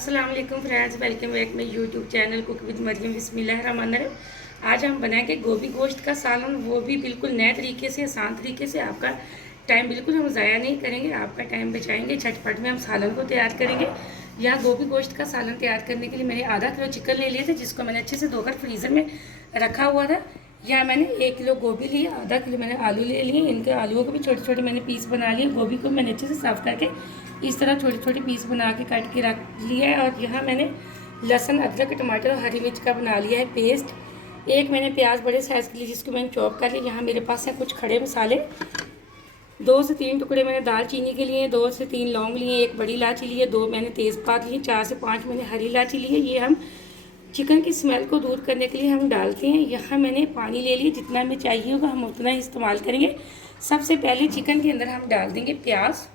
अस्सलाम वालेकुम friends, welcome back my YouTube channel cook with Mariam. बिस्मिल्लाहिर्रहमानिर्रहीम। आज हम बनाएंगे गोभी गोश्त का सालन, वो भी बिल्कुल नए तरीके से, आसान तरीके से। आपका टाइम बिल्कुल हम ज़ाया नहीं करेंगे, आपका टाइम बचाएंगे। झटपट में हम सालन को तैयार करेंगे। यहाँ गोभी गोश्त का सालन तैयार करने के लिए मैंने आधा किलो चिकन ले लिया था, जिसको मैंने अच्छे से धोकर फ्रीज़र में रखा हुआ था। यहाँ मैंने 1 किलो गोभी ली, आधा किलो मैंने आलू ले लिए। इनके आलूओं को भी छोटे छोटे मैंने पीस बना लिए। गोभी को मैंने अच्छे से साफ़ करके इस तरह छोटे छोटे पीस बना के काट के रख लिया है। और यहाँ मैंने लहसुन, अदरक, टमाटर और हरी मिर्च का बना लिया है पेस्ट। एक मैंने प्याज बड़े साइज़ के लिए, जिसको मैंने चॉप कर लिया। यहाँ मेरे पास है कुछ खड़े मसाले, 2 से 3 टुकड़े मैंने दालचीनी के लिए, 2 से 3 लौंग लिए, 1 बड़ी इलायची लिए, 2 मैंने तेज़पात लिए, 4 से 5 मैंने हरी इलायची लिए। ये हम चिकन की स्मेल को दूर करने के लिए हम डालते हैं। यहाँ मैंने पानी ले लिया, जितना हमें चाहिए होगा हम उतना ही इस्तेमाल करेंगे। सबसे पहले चिकन के अंदर हम डाल देंगे प्याज।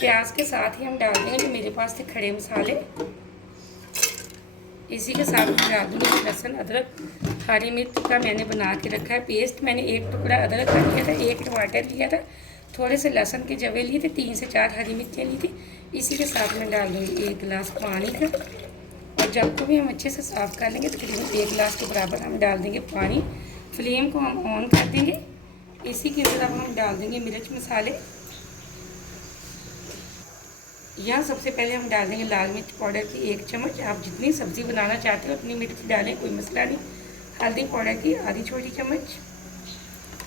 प्याज के साथ ही हम डाल देंगे जो मेरे पास थे खड़े मसाले। इसी के साथ मैं डाल दूँगी लहसुन, अदरक, हरी मिर्च का मैंने बना के रखा है पेस्ट। मैंने 1 टुकड़ा अदरक का लिया था, 1 टमाटर लिया था, थोड़े से लहसुन के जवे लिए थे, 3 से 4 हरी मिर्चें ली थी। इसी के साथ मैं डाल दूँगी 1 गिलास पानी का। और जब को भी हम अच्छे से साफ़ कर लेंगे, तकरीबन 1 गिलास के बराबर हम डाल देंगे पानी। फ्लेम को हम ऑन कर देंगे। इसी के अंदर अब हम डाल देंगे मिर्च मसाले। यहाँ सबसे पहले हम डाल देंगे लाल मिर्च पाउडर की 1 चम्मच। आप जितनी सब्ज़ी बनाना चाहते हो उतनी मिर्च डालें, कोई मसला नहीं। हल्दी पाउडर की आधी छोटी चम्मच।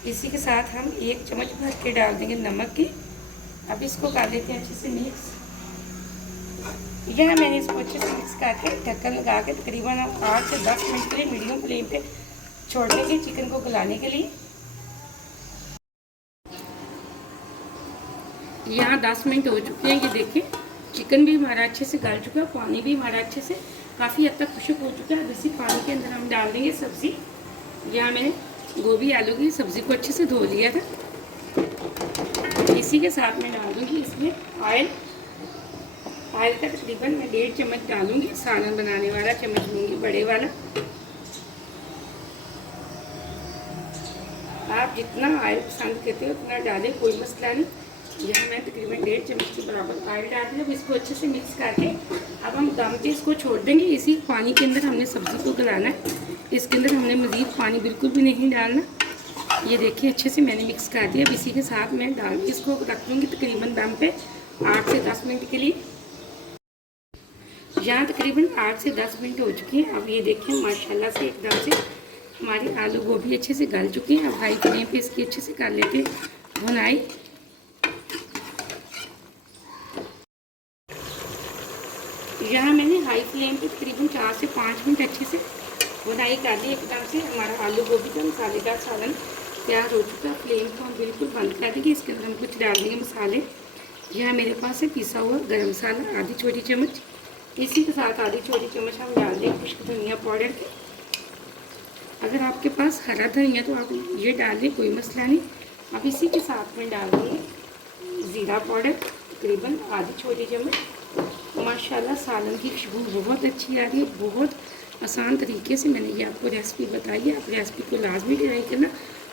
इसी के साथ हम 1 चम्मच भर के डाल देंगे नमक की। अब इसको कर लेते हैं अच्छे से मिक्स। यहाँ मैंने इसको अच्छे से मिक्स करके ढक्कन लगा के तकरीबन हम 8 से 10 मिनट के लिए मीडियम फ्लेम पे छोड़ देंगे चिकन को गलाने के लिए। यहाँ 10 मिनट हो चुके हैं। ये देखिए चिकन भी हमारा अच्छे से गल चुका है, पानी भी हमारा अच्छे से काफ़ी हद तक खुश्क हो चुका है। अब इसी पानी के अंदर हम डाल देंगे सब्ज़ी। यहाँ मैंने गोभी आलू की सब्ज़ी को अच्छे से धो लिया था। इसी के साथ मैं डाल दूँगी इसमें ऑयल का तकरीबन मैं 1.5 चम्मच डालूँगी। सालन बनाने वाला चम्मच लूँगी, बड़े वाला। आप जितना ऑयल पसंद करते हो उतना डालें, कोई मसला नहीं। यहाँ मैं तकरीबन 1.5 चम्मच के बराबर ऑयल डाल दिया। अब इसको अच्छे से मिक्स करके अब हम दम पे इसको छोड़ देंगे। इसी पानी के अंदर हमने सब्ज़ी को गलाना है। इसके अंदर हमने मज़ीद पानी बिल्कुल भी नहीं डालना। ये देखिए अच्छे से मैंने मिक्स कर दिया। अब इसी के साथ मैं डाल के इसको रख दूँगी तकरीबन दम पे 8 से 10 मिनट के लिए। यहाँ तकरीबन 8 से 10 मिनट हो चुके हैं। अब ये देखिए माशाल्लाह से एकदम से हमारी आलू गोभी अच्छे से गल चुकी है। अब हाई फ्लेम पे इसकी अच्छे से कर लेते हैं भुनाई। यहाँ मैंने हाई फ्लेम पे तकरीबन 4 से 5 मिनट अच्छे से भुनाई कर दी। एकदम से हमारा आलू गोभी का मसालेदार सालन तैयार हो चुका है। फ्लेम को हम बिल्कुल बंद कर देंगे। इसके अंदर हम कुछ डाल देंगे मसाले। यहाँ मेरे पास है पिसा हुआ गरम मसाला आधी छोटी चम्मच। इसी के साथ आधी छोटी चम्मच हम डाल देंगे खुश्क धनिया पाउडर की। अगर आपके पास हरा धनिया तो आप ये डाल दें, कोई मसला नहीं। अब इसी के साथ में डाल देंगे ज़ीरा पाउडर तकरीबन आधी छोटी चम्मच। माशाल्लाह सालन की खुशबू बहुत अच्छी आ रही है। बहुत आसान तरीके से मैंने ये आपको रेसिपी बताई है। आप रेसिपी को लाजमी ट्राई करना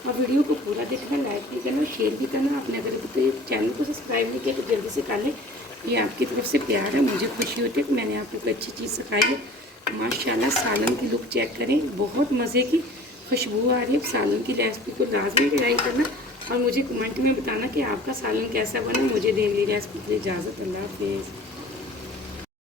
और वीडियो को पूरा देखना, लाइक भी करना, शेयर भी करना। आपने अगर अभी चैनल को सब्सक्राइब नहीं किया तो जल्दी से कर लें। ये आपकी तरफ से प्यार है, मुझे खुशी होती है कि मैंने आपको कोई अच्छी चीज़ सिखाई है। माशाल्लाह सालन की लुक चेक करें, बहुत मज़े की खुशबू आ रही है। सालन की रेसिपी को लाजमी ट्राई करना और मुझे कमेंट में बताना कि आपका सालन कैसा बना। मुझे देने की रेसिपी के लिए इजाज़त। अल्लाह हाफ़िज़।